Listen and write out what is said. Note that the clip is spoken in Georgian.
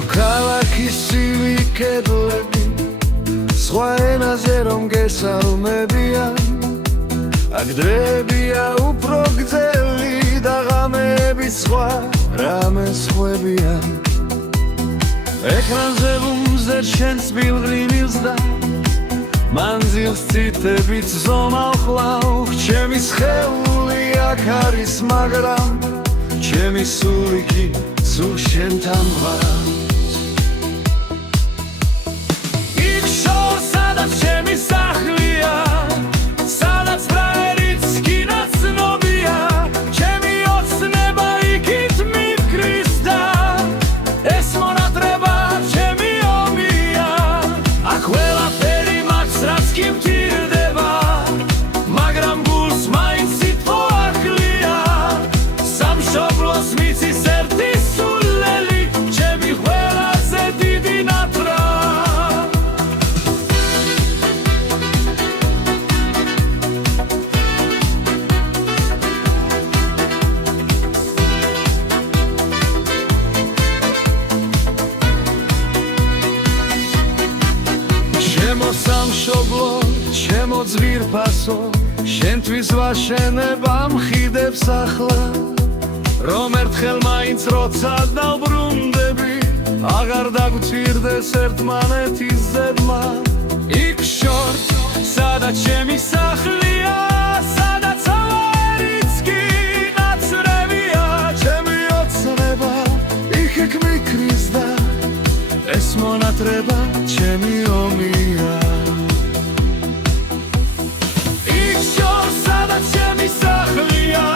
ქალაქის ცივი კედლები სხვა ენაზე რომ გესალმებიან აქ დროებია უფრო გრძელი და ღამეები სხვა რამე სხვებიან ეკრანზე ბუმზერ შენს ბილღრინილს და მანძილს ციტებით ზომავ ხლავ ჩემი სხეული აქ არის მაგრამ ჩემი სული კი სულ შენთან ვარ იქ შორს სადაც ჩემი სახლია სადაც ფრაერიც კინაც ცნობია ჩემი ოცნება იქით მიფქრის და ეს მონატრება ჩემი ომია აქ ყველაფერი მაქვს რაც კი მტირდება მაგრამ გულს მაინც სითბო ახლია სამშობლოს მიცის ერთი სულელი ჩემი ყველაზე დიდი ნატრა ჩემო სამშობლო ჩემო ძვირფასო შენთვის ვაშენება მხიდებს ახლა რომ ერთხელ მაინც როცა დავბრუნდები აღარ დაგვწირდეს ერთმანეთის ზედმა იქ შორს სადაც ჩემი სახლია სადაც ავერიც კი ნაცრევია ჩემი ოცნება იქ მიქრის და ეს მონატრება ჩემი ომია იქ შორს სადაც ჩემი სახლია